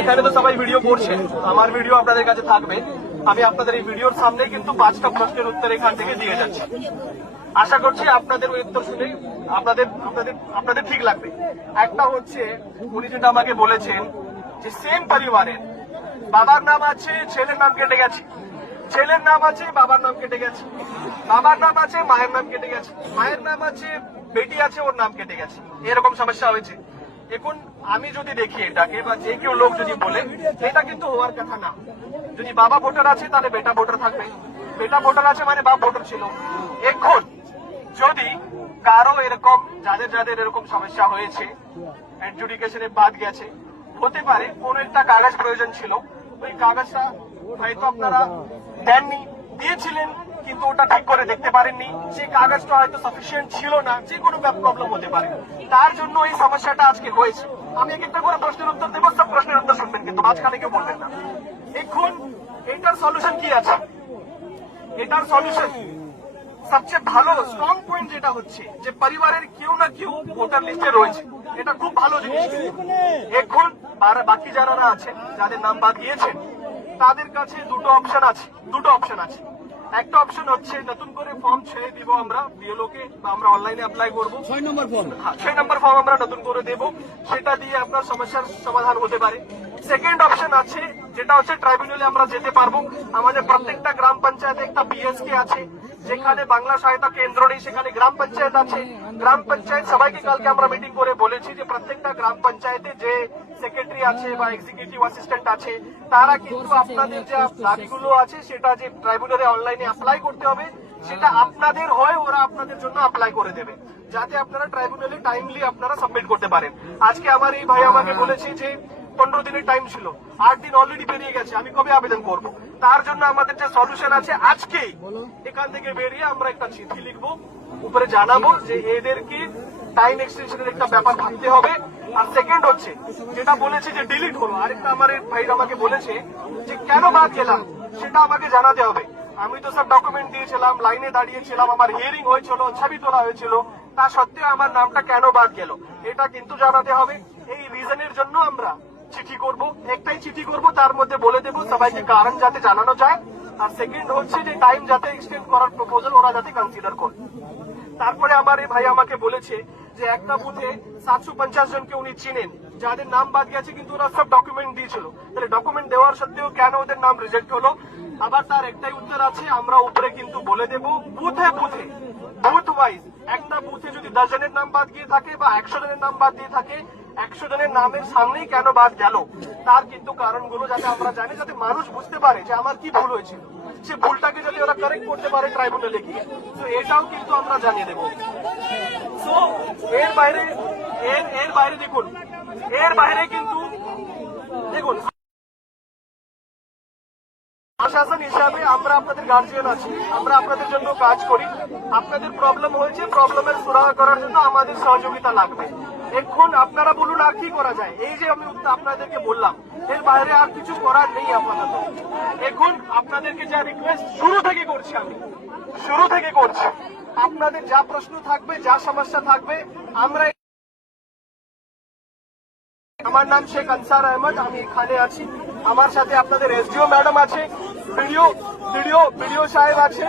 এখানে তো সবাই ভিডিও করছে, আমার ভিডিও আপনাদের কাছে থাকবে। আমি আপনাদের এই ভিডিওর সামনে কিন্তু 5টা প্রশ্নের উত্তর এখান থেকে দিয়ে যাচ্ছি। আশা করছি আপনাদের ওই উত্তর শুনে আপনাদের ঠিক লাগবে। একটা হচ্ছে, উনি যেটা আমাকে বলেছেন যে সেম পরিবারের বাবার নাম আছে, ছেলের নাম কেটে গেছে, ছেলের নাম আছে, বাবার নাম কেটে গেছে, বাবার নাম আছে, মায়ের নাম কেটে গেছে, মায়ের নাম আছে, বেটি আছে, ওর নাম কেটে গেছে, এরকম সমস্যা হয়েছে। এখন আমি যদি দেখি এটাকে, বা যে কেউ লোক যদি বলে, এটা কিন্তু হওয়ার কথা না। যদি বাবা ভোটার আছে তাহলে বেটা ভোটার থাকবে, বেটা ভোটার আছে মানে বাপ ভোটার ছিল। এখন যদি কারো এরকম, যাদের যাদের এরকম সমস্যা হয়েছে, অ্যাডজুডিকেশনে বাদ গেছে, হতে পারে কোন একটা কাগজ প্রয়োজন ছিল, ওই কাগজটা হয়তো আপনারা দেননি, দিয়েছিলেন কিন্তু ওটা ঠিক করে দেখতে পারেননি, সেই কাগজটা হয়তো সাফিসিয়েন্ট ছিল না, যে কোনো প্রবলেম হতে পারে, তার জন্য এই সমস্যাটা আজকে হয়েছে। আমি এক একটা করে প্রশ্নের উত্তর দেবো, সব প্রশ্নের উত্তর শুনবেন কিন্তু মাঝখানে কেউ বলবেন না। এখন এটার সলিউশন কি আছে? এটার সলিউশন সবচেয়ে ভালো স্ট্রং পয়েন্ট যেটা হচ্ছে যে পরিবারের কেউ না কেউ ভোটার লিস্টে রয়েছে, এটা খুব ভালো জিনিস। এখন বাকি যারা আছেন, যাদের নাম বাদ দিয়েছেন, তাদের কাছে দুটো অপশন আছে। একটা অপশন হচ্ছে নতুন করে ফর্ম ছেড়ে দিব আমরা বিএলওকে, বা আমরা অনলাইনে অ্যাপ্লাই করবো। 6 নম্বর ফর্ম আমরা নতুন করে দেব, সেটা দিয়ে আপনার সমস্যার সমাধান হতে পারে। সেকেন্ড অপশন আছে, যেটা হচ্ছে ট্রাইব্যুনালে আমরা যেতে পারবো। আমাদের প্রত্যেকটা গ্রাম পঞ্চায়েতে একটা বিএসকে আছে, যেখানে বাংলা সহায়তা কেন্দ্র নেই, সেখানে গ্রাম পঞ্চায়েত আছে। গ্রাম পঞ্চায়েত সবাইকে কালকে আমরা মিটিং করে বলেছি যে প্রত্যেকটা গ্রাম পঞ্চায়েতে যে সেক্রেটারি আছে বা এক্সিকিউটিভ অ্যাসিস্ট্যান্ট আছে, তারা কিন্তু আপনাদের যে দাবিগুলো আছে সেটা যে ট্রাইব্যুনালে অনলাইনে অ্যাপ্লাই করতে হবে, সেটা আপনাদের হয়, ওরা আপনাদের জন্য অ্যাপ্লাই করে দেবে, যাতে আপনারা ট্রাইব্যুনালে টাইমলি আপনারা সাবমিট করতে পারেন। আজকে আমার এই ভাই আমাকে বলেছে যে 15 দিনের টাইম ছিল, 8 দিন অলরেডি পেরিয়ে গেছে, আমি কবে আবেদন করব? তার জন্য আমাদের যে সলিউশন আছে, আজকেই এখান থেকে বেরিয়ে আমরা একটা চিঠি লিখবো, উপরে জানাবো যে এদেরকে টাইম এক্সটেনশনের একটা ব্যাপার ভাবতে হবে। আর সেকেন্ড হচ্ছে যেটা বলেছে যে ডিলিট হলো, আরেকটা আমার ভাই আমাকে বলেছে যে কেন বাদ গেলাম সেটা আমাকে জানাতে হবে। আমি তো সব ডকুমেন্ট দিয়েছিলাম, লাইনে দাঁড়িয়েছিলাম, আমার হিয়ারিং হয়েছিল, ছবি তোলা হয়েছিল, তা সত্ত্বেও আমার নামটা কেন বাদ গেল এটা কিন্তু জানাতে হবে। এই রিজনের জন্য আমরা চিঠি করব, একটাই চিঠি করব, তার মধ্যে বলে দেবো সবাইকে কারণ যাতে জানানো যায়। আর সেকেন্ড হচ্ছে যে টাইম যাতে এক্সটেন্ড করার প্রপোজাল ওরা যাতে কনসিডার করে। তারপরে আমার এই ভাই আমাকে বলেছে যে একটা বুথে 750 জনকে উনি চিনেন, যাদের নাম বাদ গেছে কিন্তু ওরা সব ডকুমেন্ট দিয়েছিল, তাহলে ডকুমেন্ট দেওয়ার সত্ত্বেও কেন ওদের নাম রিজেক্ট হলো? আবার তার একটাই উত্তর আছে, আমরা উপরে কিন্তু বলে দেবো বুথে বুথ ওয়াইজ, একটা বুথে যদি 10 জনের নাম বাদ গিয়ে থাকে বা 100 জনের নাম বাদ দিয়ে থাকে, 100 জনের নামের সামনেই কেন বাদ গেল তার কিন্তু কারণগুলো যাতে আমরা জানি, যাতে মানুষ বুঝতে পারে যে আমার কি ভুল হয়েছিল, সে ভুলটাকে যদি ওরা কারেক্ট করতে পারে ট্রাইব্যুনালে গিয়ে, তো এটাও কিন্তু আমরা জানিয়ে দেবো। তো এর বাইরে দেখুন, এর বাইরে কিন্তু দেখুন, প্রশাসন হিসাবে আমরা আপনাদের গার্জিয়ান আছি, আমরা আপনাদের জন্য কাজ করি। আপনাদের প্রবলেম হয়েছে, প্রবলেমের সুরাহা করার জন্য আমাদের সহযোগিতা লাগবে। এখন আপনারা বলুন আর কি করা যায়? এই যে আমি আপনাদেরকে বললাম, এর বাইরে আর কিছু করার নেই আপাতত। এখন আপনাদেরকে যা রিকোয়েস্ট শুরু থেকে করছি, আপনাদের যা প্রশ্ন থাকবে, যা সমস্যা থাকবে, আমরা, আমার নাম শেখ আনসার আহমদ, আমি এখানে আছি, আমার সাথে আপনাদের এসডিও ম্যাডাম আছে, ভিডিও সাহেব আছে,